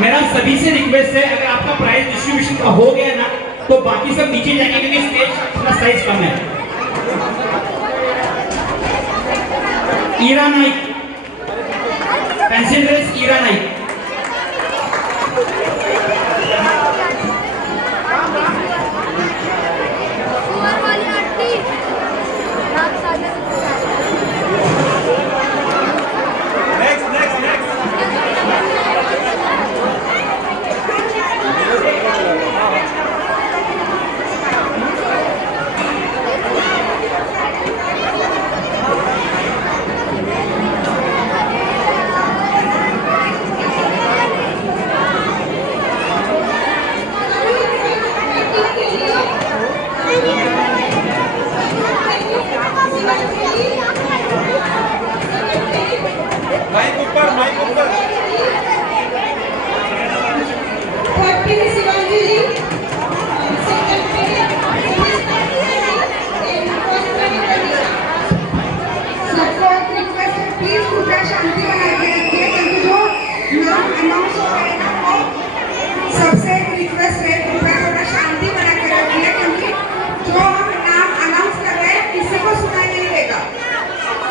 मेरा सभी से रिक्वेस्ट है, अगर आपका प्राइज डिस्ट्रीब्यूशन का हो गया ना तो बाकी सब नीचे जाएंगे क्योंकि स्टेज का साइज कम है। Ira Naik, pencil race Ira Naik.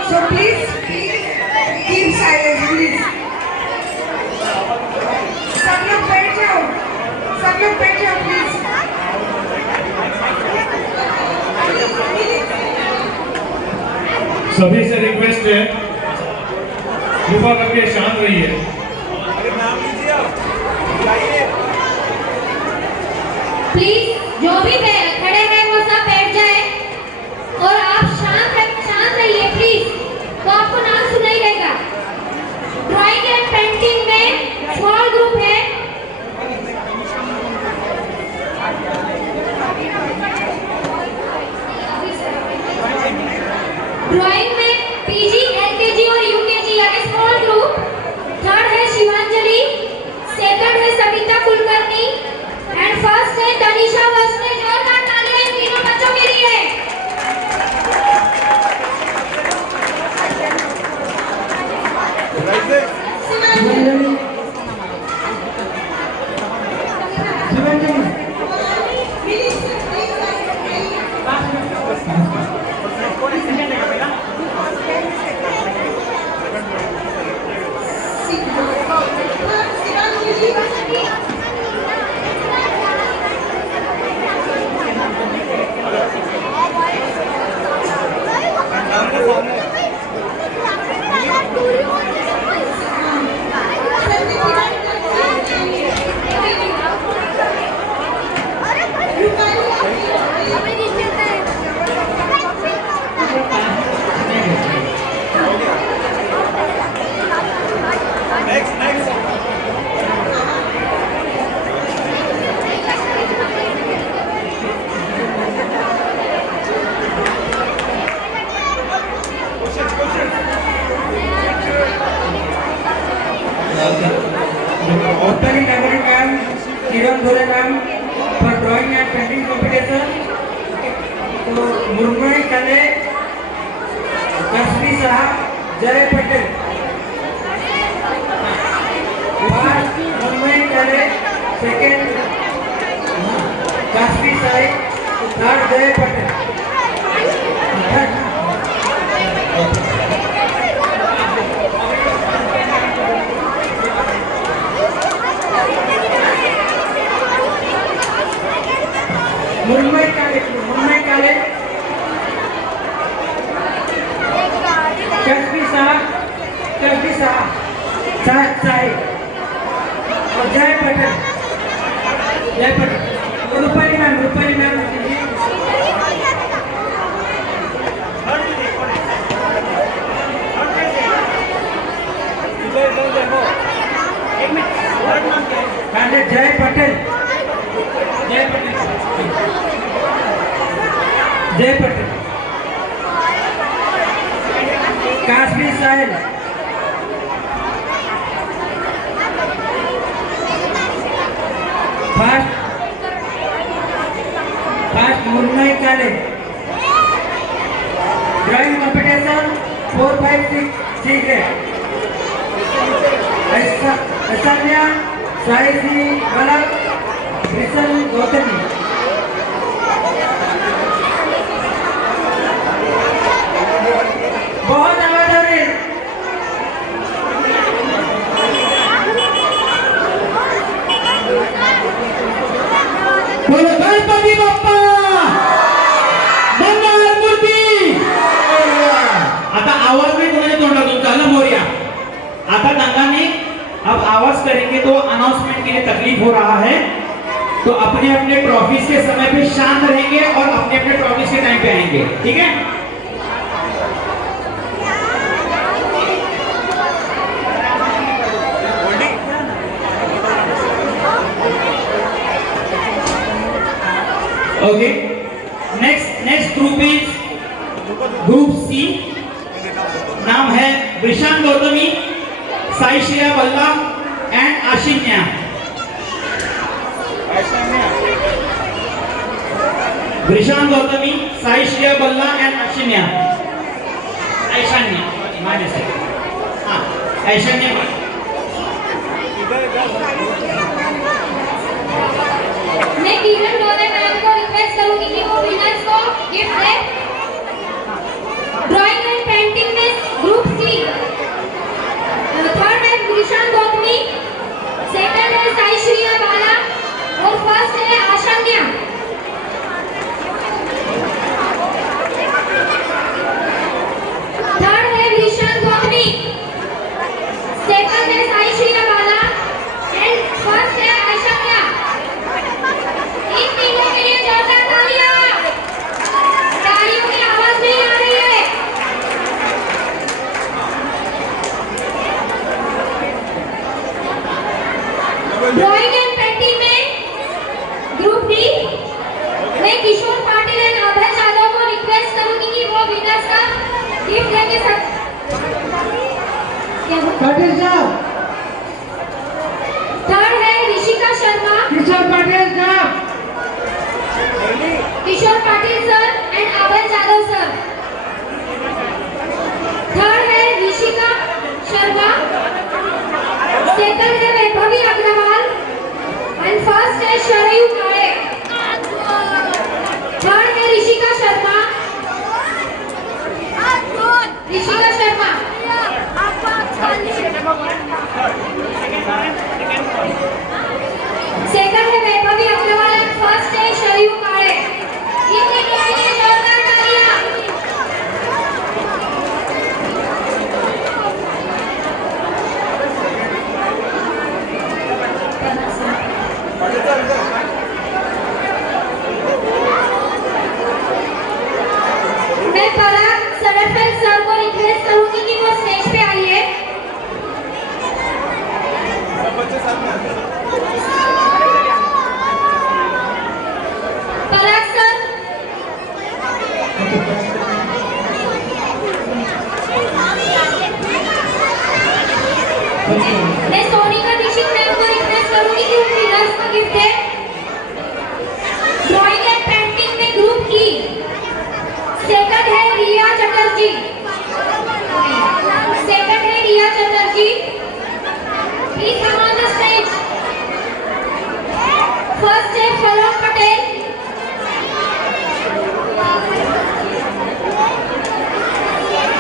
So please keep silence, please. सब लोग बैठ जाओ, please. सभी से रिक्वेस्ट है, कृपा करके शांत रहिए। नाम लीजिए आप, बुलाइए। प्लीज जो भी खड़े हैं वो सब बैठ जाए और आप शांत रहिए प्लीज, तो आपको नाम सुनाई देगा। ड्राइंग एंड पेंटिंग में स्मॉल ग्रुप है। ड्राइंग में पीजी, एलकेजी और यूकेजी यानी स्मॉल ग्रुप। थर्ड है शिवांजलि, सेकंड है सविता कुलकर्णी एंड फर्स्ट है तनिषा वस्ते। जोरदार तालियां इन तीनों बच्चों के लिए। Opening memory ma'am, Kiran Dhole ma'am, for drawing and painting competition. तो मुरमुई कले कश्मीर साहब जय पटेल मुरमुई कले सेकेंड कश्मीर साहब थर्ड जय पटेल मुंबई काले कश्मीर साहब साहिब और जय पटेल रूपाली मैम कैंडिडेट जय पटेल काश्मीर साहिल फर्स्ट मुंबई काले ड्राइंग कंपटीशन 4, 5, 6 ठीक है ऐसा साइजी वाला कृष्ण गौतमी बहुत आवाज आ रही है बोलो गणपती बाप्पा मंगल मूर्ती आता आवाज नहीं कोणाच्या तोंडातून झालं मोर्या आता दंगाने अब आवाज करेंगे तो अनाउंसमेंट के लिए तकलीफ हो रहा है तो अपने अपने ट्रॉफीज के समय पे शांत रहेंगे और अपने अपने ट्रॉफीज के टाइम पे आएंगे ठीक है okay next group is group C नाम है Vishant Gautami Sai Shreya Balla and Ashinya Vishant Gautami Sai Shreya Balla and आशिन्या Aishanya minus है हाँ ऐशान्या मैं किरण डोले मैम को रिक्वेस्ट करूंगी कि वो विनर्स को गिफ्ट दे ड्राइंग एंड पेंटिंग में ग्रुप सी थर्ड है विशांत गौतमी सेकंड है साई श्रेया बाला और फर्स्ट है आशान्या थर्ड है विशांत गौतमी सेकंड है साई श्रेया बाला एंड फर्स्ट है आशान्या इन तीनों के लिए जोरदार तालियों की आवाज नहीं आ रही है ड्राइंग एंड पेंटिंग में ग्रुप डी मैं किशोर पाटिल एंड अभय यादव को रिक्वेस्ट करूंगी कि वो विनर्स का गिफ्ट लेके सब पाटिल साहब थर्ड है ऋषिका शर्मा किशोर पाटिल साहब Kishore Patil sir and Abhay Yadav sir third है ऋषिका शर्मा सेकंड है वैभवी अग्रवाल एंड फर्स्ट है शरयू काळे थर्ड है ऋषिका शर्मा सेकंड है वैभवी मैं सोनिका दीक्षित मैम को रिक्वेस्ट करूंगी कि उन विनर्स को गिफ्ट दे। ड्राइंग एंड पेंटिंग में ग्रुप ई सेकंड है रिया चटर्जी। सेकंड है Riya Chatterjee. Please come on the stage. First है Falak Patel.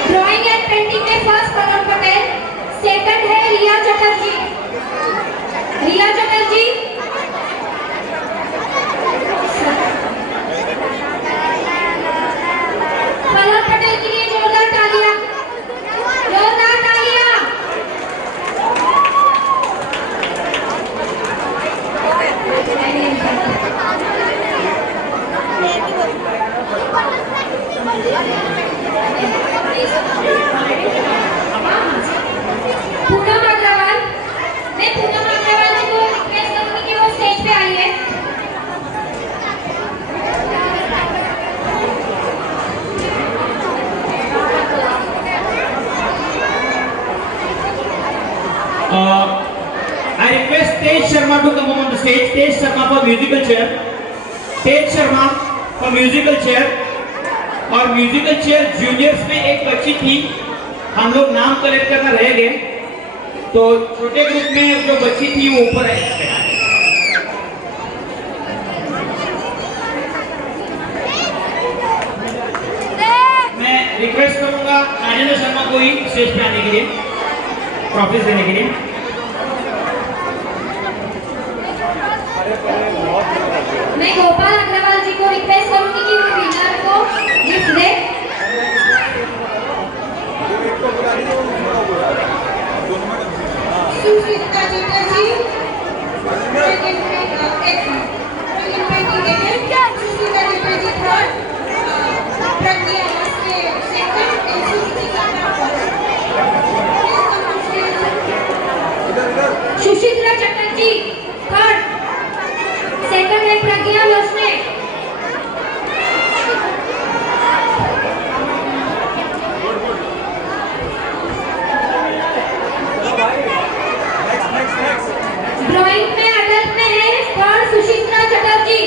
Drawing and painting में फर्स्ट फलोक पटेल। सेकंड है रिया चटर्जी। रिया चटर्जी। फलोक पटेल के लिए जोरदार तालियां। जोरदार तालियां। पूनम अग्रवाल। मैं पूनम अग्रवाल जी को रिक्वेस्ट करूंगी कि वो स्टेज पे आइए। I request Tej Sharma to come on the stage. Tej Sharma for musical chair. Tej Sharma for musical chair. और म्यूजिकल चेयर जूनियर्स में एक बच्ची थी, हम लोग नाम कलेक्ट करना रह गए, तो छोटे ग्रुप में जो बच्ची थी वो ऊपर है। मैं रिक्वेस्ट करूंगा राजेंद्र शर्मा को ही स्टेज पे आने के लिए, ट्रॉफीज देने के लिए। मैं गोपाल अग्रवाल जी को रिक्वेस्ट करूंगी कि वो विनर को गिफ्ट दे। Sushita Chatterjee. Sushita Chatterjee third. Pragya Vaste second and Sushita Chatterjee third. Second है प्रज्ञा वास्ते। ड्राइंग में अडल्ट में है थर्ड सुशीता चटर्जी।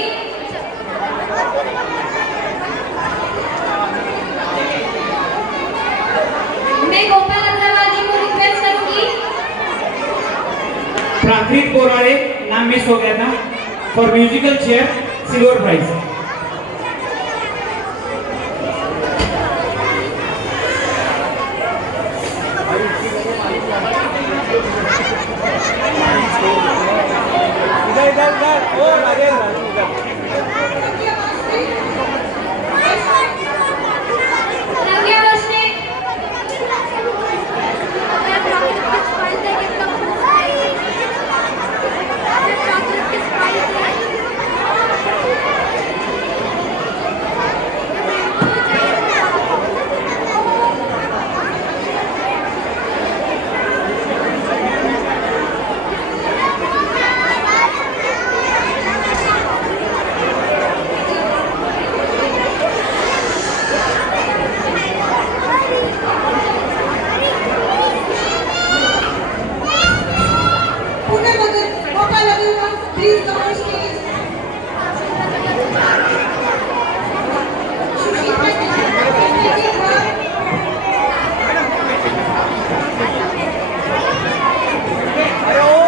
मैं गोपाल अग्रवाल जी को रिक्वेस्ट करूंगी। प्राकृत कोराड़े नाम मिस हो गया था, for musical chair silver prize. इधर इधर इधर ओ राजेंद्र इधर प्रज्ञा वास्ते। Please come on stage. अरे ओ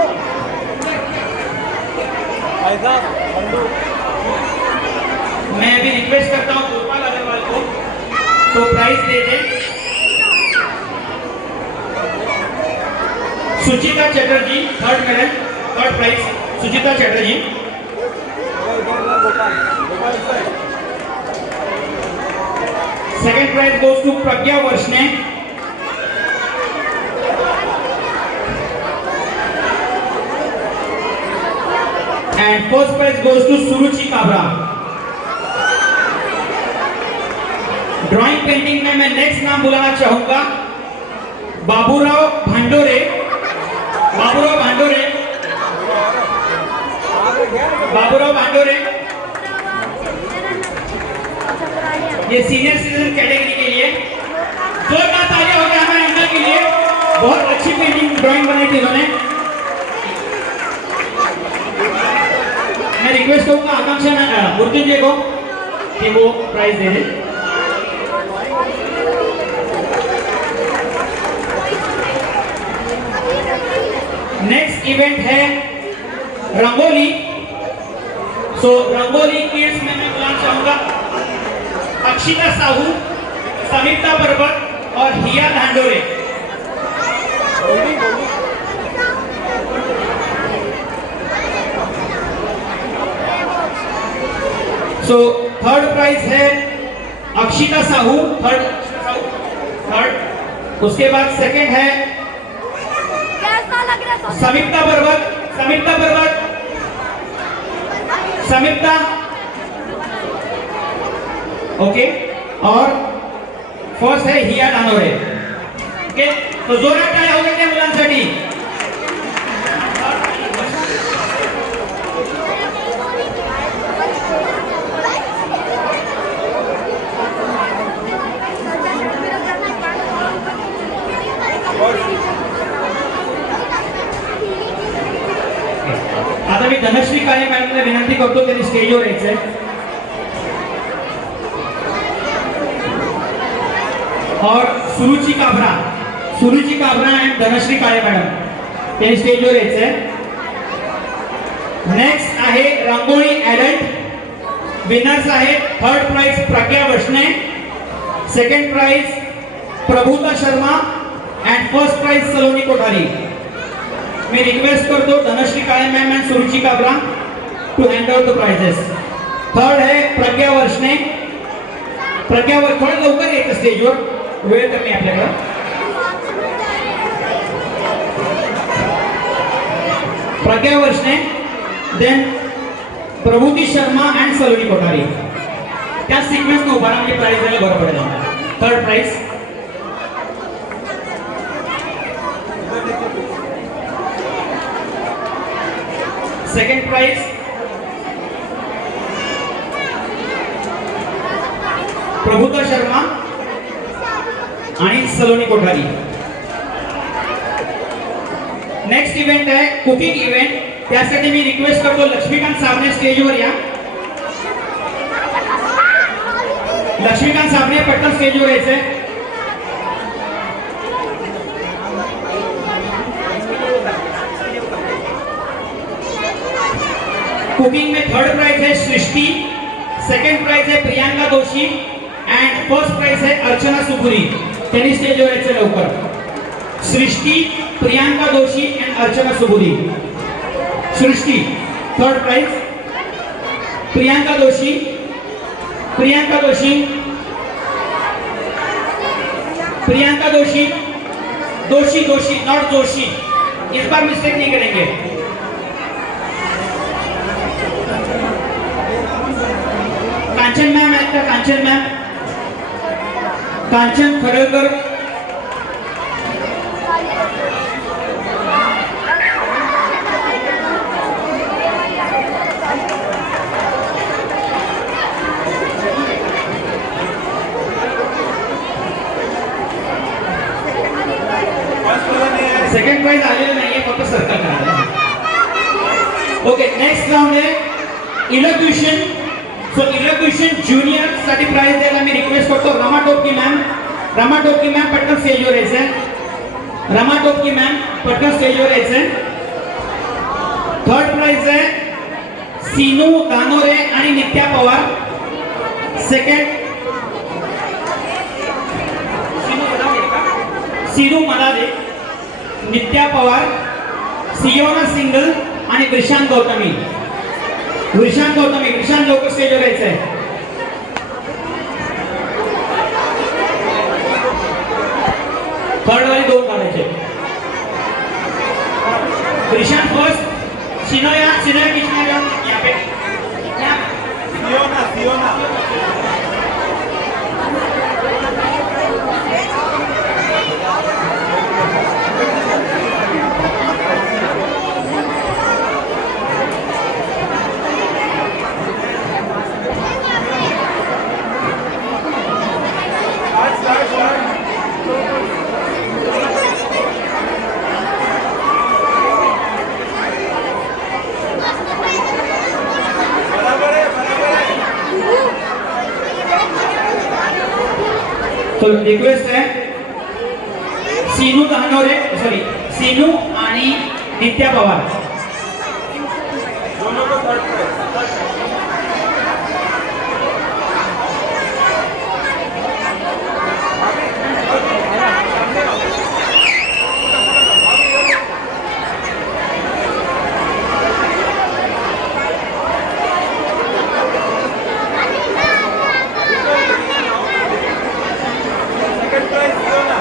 ऐसा बंदू मैं अभी रिक्वेस्ट करता हूँ गोपाल अग्रवाल को तो प्राइज दे दे। Suchita Chatterjee third medal, third prize Suchita Chatterjee. Second prize goes to Pragya Varshney. And first prize goes to Suruchi Kabra. Drawing painting में मैं नेक्स्ट नाम बुलाना चाहूंगा बाबूराव भांडोरे। बाबूराव भांडोरे, बाबूराव भांडोरे, ये सीनियर सिटीजन कैटेगरी के लिए जोरदार तालियां हो गया हमारे अंकल के लिए। बहुत अच्छी पेंटिंग ड्राइंग बनाई थी इन्होंने। मैं रिक्वेस्ट करूंगा आकांक्षा मृत्युंजय को कि वो प्राइज दे दे। नेक्स्ट इवेंट है रंगोली। सो रंगोली किड्स में मैं बुलाना चाहूंगा अक्षिता साहू, समिता पर्वत और हिया धांडोरे। सो थर्ड प्राइज है अक्षिता साहू, थर्ड। उसके बाद सेकंड है कैसा लग रहा है? समिता पर्वत, समिता ओके। और फर्स्ट है हिया धानोरे। ओके, तो जोरात टाळ्या होऊ द्या मुलांसाठी। आता मी धनश्री काळे मॅडमला विनंती करतो त्यांनी स्टेजवर यायचंय। और सुरुचि काबरा एंड धनश्री काळे मॅडम त्यांनी स्टेजवर यायचंय। नेक्स्ट आहे रंगोळी ॲडल्ट। विनर्स आहे third prize Pragya Varshney, second prize Prabhuta Sharma and first prize Saloni Kothari. मैं रिक्वेस्ट करतो Dhanashree Kale ma'am and Suruchi Kabra to hand out the prizes. Third है प्रज्ञा वर्षने। थोडं लवकर यायचं स्टेजवर, वेळ कमी आपल्याकडे। प्रज्ञा वर्षने, देन प्रभुती शर्मा एंड सलोनी कोठारी। त्या सिक्वेन्स ने उभा राहा म्हणजे प्राइज द्यायला बरं पडेल। Third prize second prize Prabhuta Sharma आणि सलोनी कोठारी। नेक्स्ट इवेंट है कुकिंग इवेंट। त्यासाठी मी रिक्वेस्ट करतो लक्ष्मीकांत साबणे स्टेजवर या। लक्ष्मीकांत साबणे पटकन स्टेजवर यायचे। कुकिंग में थर्ड प्राइज है सृष्टि, सेकंड प्राइज है Priyanka Doshi and first prize है अर्चना सुपुरी। त्यांनी स्टेजवर यायचं लवकर। Srishti, Priyanka Doshi and Archana Supuri. Srishti third prize, Priyanka Doshi Doshi not Joshi, इस बार मिस्टेक नहीं करेंगे। कांचन मैम आहेत का? कांचन खडलकर। सेकंड प्राइज आलेलं नाहीये, फक्त सर्कल करा। ओके, नेक्स्ट राउंड है इलोक्यूशन। सो इलोक्यूशन जूनियर साठी प्राइज द्यायला मी रिक्वेस्ट करतो रमा टोपकी मॅम पटकन स्टेजवर यायचे। रमा टोपकी मॅम पटकन स्टेजवर यायचे। थर्ड प्राइज है सीनू दानोरे आणि नित्या पवार। सेकंड सीनू मदादे, नित्या पवार, सियोना सिंगल आणि विशांत गौतमी लवकर स्टेजवर यायचं आहे। थर्ड वाली दोन काढायचे। विशांत फर्स्ट, सिनोया कृष्णा यहाँ पे सियोना रिक्वेस्ट आहे सीनू धानोरे सॉरी सीनू आणि नित्या पवार दोनों को थर्ड प्राइज सेकंड प्राइज दियो ना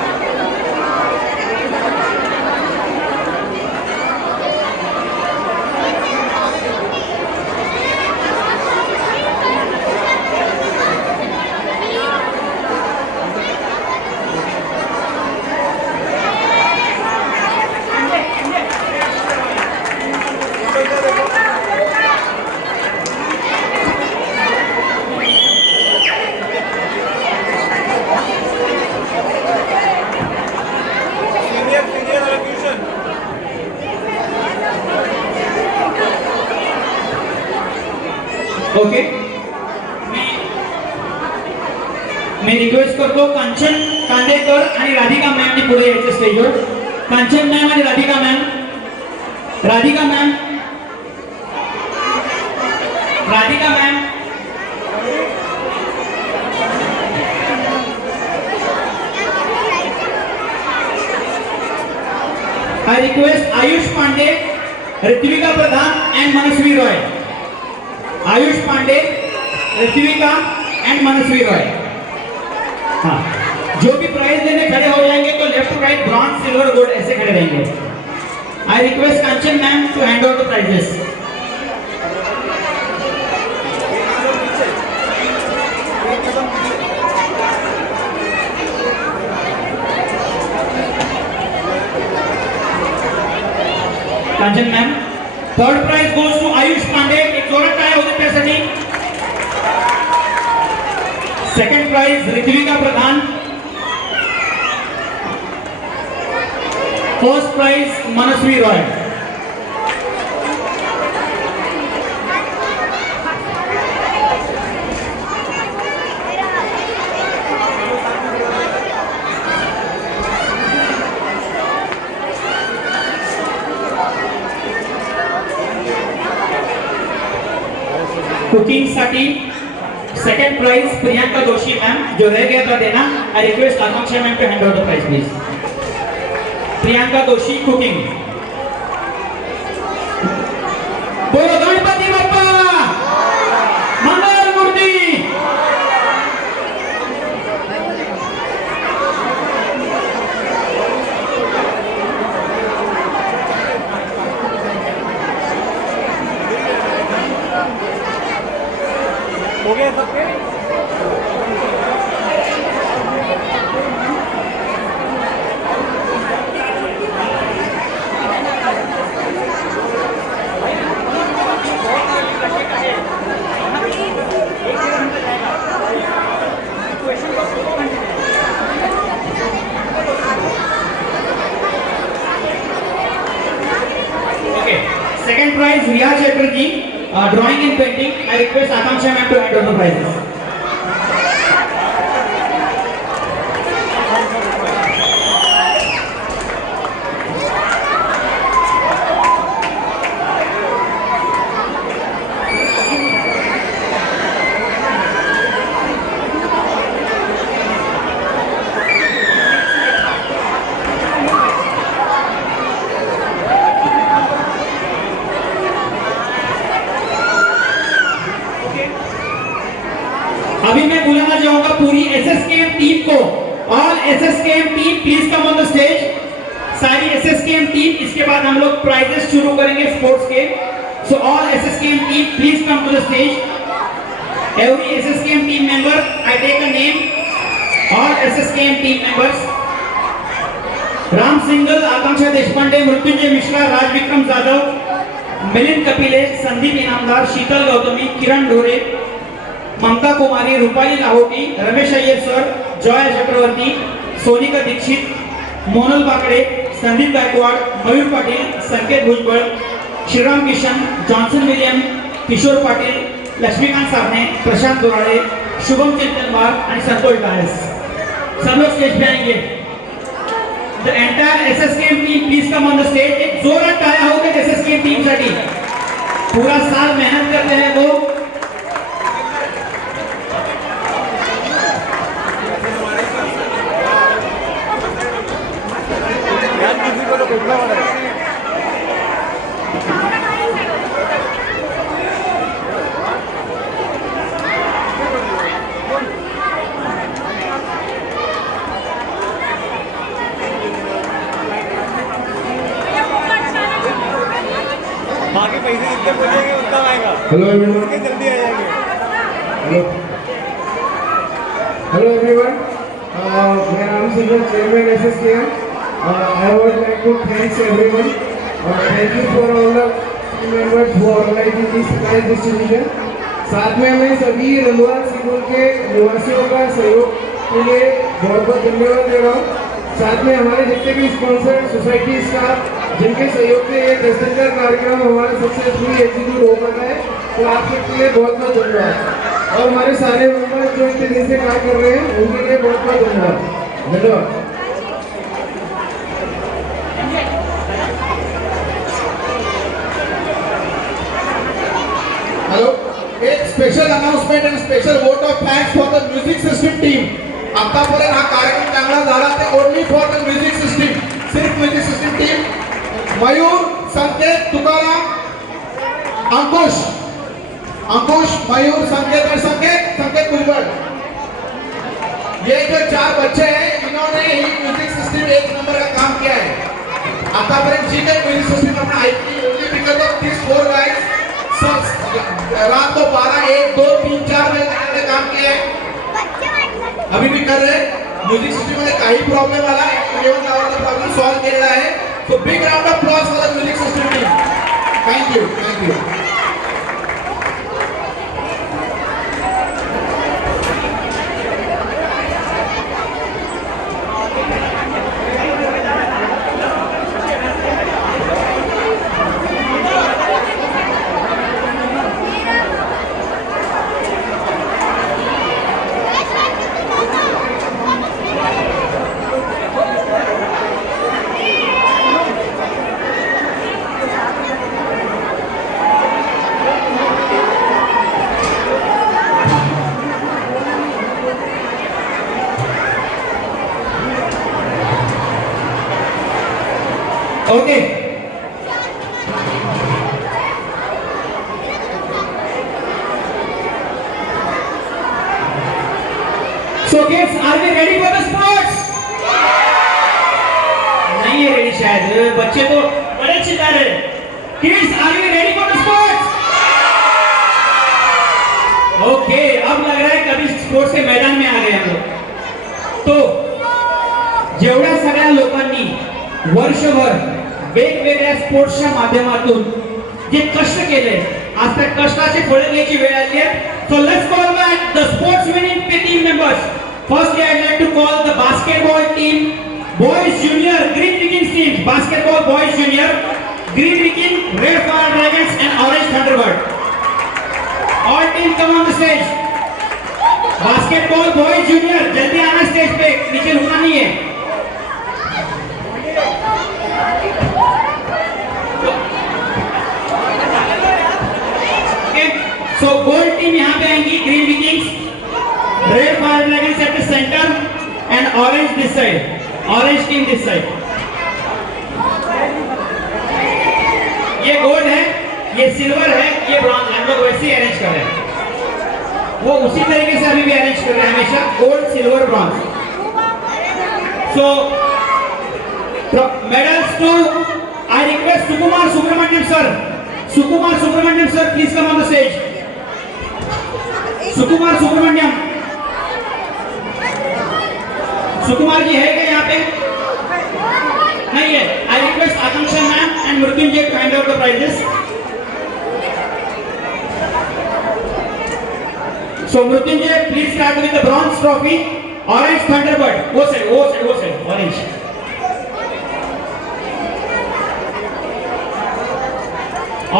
सीनियर सीनियर एलोक्यूशन ओके मी रिक्वेस्ट करतो कांचन कांदेकर आणि राधिका मॅमनी पुढे यायचे स्टेजवर कांचन मॅम आणि Radhika ma'am Radhika ma'am Radhika ma'am I request Ayush Pandey, Ritvika Pradhan and Manasvi Roy. Ayush Pandey, Ritvika and Manasvi Roy. हाँ, जो भी प्राइज देने खड़े हो जाएंगे तो left to right bronze silver gold ऐसे खड़े रहेंगे. I request Kanchan ma'am to hand over the prizes. Kanchan ma'am third prize goes to Ayush Pandey एक जोरात टाळ्या होते त्यासाठी second prize Ritvika Pradhan first prize Manasvi Roy cooking साठी second prize Priyanka Joshi ma'am जो रह गया था देना I request Akanksha ma'am to hand over the prize please Priyanka Joshi cooking बोलो गणपति बप्पा मंगल मूर्ति हो गए सबके Second prize, Riya Chatterjee, drawing and painting. I request Akanksha ma'am to hand over the prizes. अभी मैं बुलाना चाहूंगा पूरी एसएसकेएम टीम को. All SSKM team please come on the stage. सारी एसएसकेएम टीम, इसके बाद हम लोग प्राइजेस शुरू करेंगे स्पोर्ट्स के. So all SSKM team please come to the stage. Every SSKM team member, I take a name. All SSKM team members: Ram Singal, Akanksha Deshpande, Mrityunjay Mishra, Raj Vikram Jadhav, Milind Kapile, Sandeep Inamdar, Sheetal Gautami, Kiran Dhore, Mamta Kumari, Rupali Lahoti, Ramesh Iyer sir, Joy चक्रवर्ती, सोनिका दीक्षित, मोनल बाकडे, संदीप गायकवाड, मयूर पाटील, संकेत Bhujbal, Shriram Kishan, Johnson William, किशोर पाटील, लक्ष्मीकांत साबणे, प्रशांत दोराळे, शुभम चिंतनवार आणि संतोष डायस. सब लोग स्टेज पे आएंगे। The entire SSKM team please come on the stage. एक जोरात टाळ्या होऊ दे एसएसकेएम टीम साठी। पूरा साल मेहनत करते हैं वो। यार किसी को तो देखना पड़ेगा। बाकी पैसे जितने बोलेंगे उतना आएगा। Hello everyone. उसके जल्दी आ जाएंगे। Hello hello everyone. मेरा नाम singer chairman SSKM. I would like to thanks everyone. Thank you for all the members who organising this prize distribution. साथ में मैं सभी रंगवाल सिंगल के निवासियों का सहयोग के लिए बहुत बहुत धन्यवाद दे रहा हूँ। साथ में हमारे जितने भी स्पॉन्सर सोसाइटी स्टाफ जिनके सहयोग से ये 10 दिन का कार्यक्रम हमारा सक्सेसफुली एग्जीक्यूट हो पाता है, तो आप सबके लिए बहुत बहुत धन्यवाद। और हमारे सारे मेंबर जो इतने दिन से कार्य कर रहे हैं उनके लिए बहुत बहुत धन्यवाद। धन्यवाद। हेलो, एक स्पेशल अनाउन्समेंट आणि special vote of thanks for the music system team. आतापर्यंत हा कार्यक्रम चांगला झाला ते only for the music system, सिर्फ म्युझिक सिस्टम टीम। मयूर, संकेत, तुकाराम, अंकुश, मयूर, संकेत और संकेत भुजबल, ये जो 4 बच्चे हैं इन्होंने ही म्यूजिक सिस्टम 1 नंबर का काम किया है। आतापर्यंत जी का म्यूजिक सिस्टम अपना IP only because of this 4 guys सब रात को 12, 1, 2, 3, 4 बजे तक काम किया है, अभी भी कर रहे हैं। म्युझिक सिस्टम मध्ये काही प्रॉब्लेम आला इव्हन गावाचा प्रॉब्लेम सॉल्व केलेला आहे। So big round of applause for the music system team. Thank you. Okay, so kids are we ready for the sports? नहीं है रेडी शायद, बच्चे तो बड़े चिल्ला रहे। Kids are we ready for the sports? Okay, अब लग रहा है कभी स्पोर्ट्स के मैदान में आ गए हम लोग। तो जेवढ्या सगळ्या लोकांनी वर्षभर वेगवेगळ्या स्पोर्ट्सच्या माध्यमातून जे कष्ट केले, आज त्या कष्टाचे फळ घ्यायची वेळ आली आहे। So let's call back the sports winning team members. Firstly I like to call the basketball team boys junior green Vikings team, basketball boys junior green Viking, red fire dragons and orange thunderbird. All team come on the stage. Basketball boys junior जल्दी आना stage पे, नीचे रुकना नहीं है। So gold team यहाँ पे आएंगी, green Vikings, red fire dragons at the centre and orange this side, orange team this side. ये गोल्ड है, ये सिल्वर है, ये ब्रॉन्ज। हम लोग वैसे ही अरेंज कर रहे हैं, वो उसी तरीके से अभी भी अरेंज कर रहे हैं हमेशा, gold, silver, bronze. So medals to I request Sukumar Subramaniam sir, Sukumar Subramaniam sir please come on the stage. Sukumar Subramaniam, Sukumar ji है क्या यहाँ पे? नहीं है। I request Akanksha ma'am and Mrityunjay to hand over the prizes. So Mrityunjay please start with the bronze trophy, orange thunderbird, वो side orange.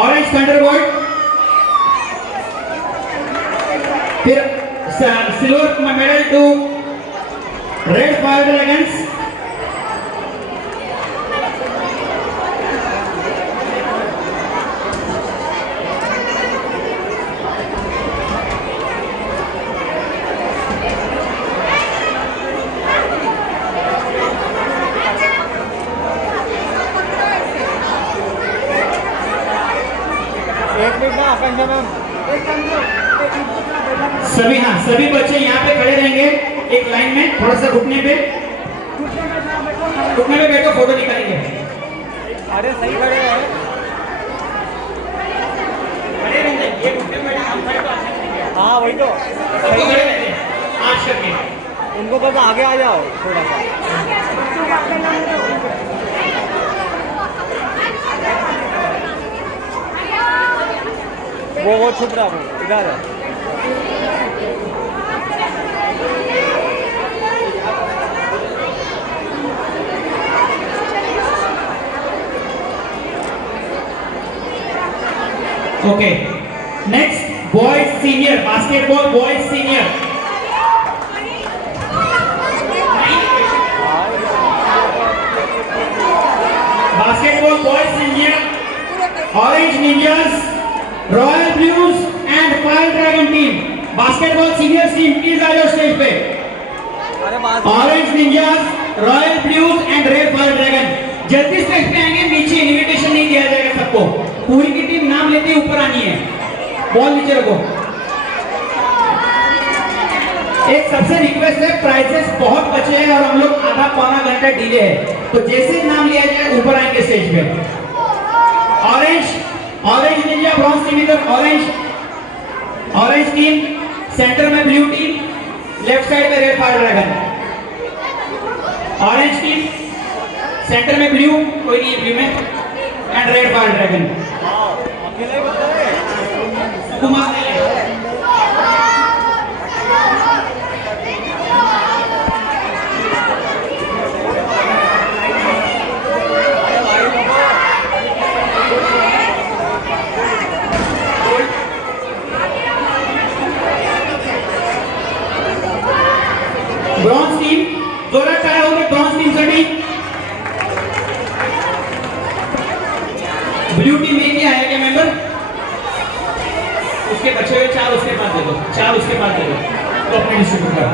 Orange thunderbird, फिर silver medal to red fire dragons. एक minute ना आकांक्षा मैम, सभी, हाँ सभी बच्चे यहाँ पे खड़े रहेंगे एक लाइन में, थोड़ा सा घुटने पे बैठो, फोटो निकालेंगे। अरे सही खड़े हैं। खड़े रहते हैं, ये घुटने पे बैठे, हम खड़े तो अच्छा नहीं दिखेगा। हाँ वही तो सबको सही खड़े है। रहते हैं, आँच करके। उनको बस आगे आ जाओ थोड़ा सा। वो छुप रहा, वो इधर है। Okay, next boys senior, basketball boys senior. Basketball boys senior, orange ninjas, royal blues and fire dragon team. Basketball senior team please आ जाओ स्टेज पे। अरे बात orange ninjas, royal blues and red fire dragon जल्दी stage पे आएंगे। नीचे invitation नहीं दिया जाएगा सबको, पूरी की टीम नाम लेते ही ऊपर आनी है। बॉल नीचे रखो। एक सबसे रिक्वेस्ट है, प्राइजेस बहुत बचे हैं और हम लोग आधा पौना घंटा डिले है, तो जैसे नाम लिया जाए ऊपर आएंगे स्टेज पे। ऑरेंज निंजा ब्रॉन्ज टीम इधर, ऑरेंज टीम सेंटर में, ब्लू टीम लेफ्ट साइड में, red fire dragon. Orange team centre में, ब्लू कोई नहीं है ब्लू में, एंड रेड फायर ड्रैगन। अकेला ही बता रहे हैं। कुमार नहीं है। ब्रॉन्ज टीम जोरात खड़ा होंगे, ब्रॉन्ज टीम सभी। ब्लू टीम में क्या है क्या मेंबर? उसके बचे हुए 4 उसके पास दे दो, 4 उसके पास दे दो, तो अपने डिस्ट्रीब्यूट कर।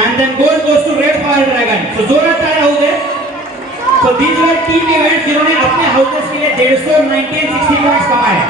And then gold goes to Red Fire Dragon. So जोरात खड़ा हो गए। So these were team events जिन्होंने अपने हाउसेस के लिए 150 1960 पॉइंट्स कमाए।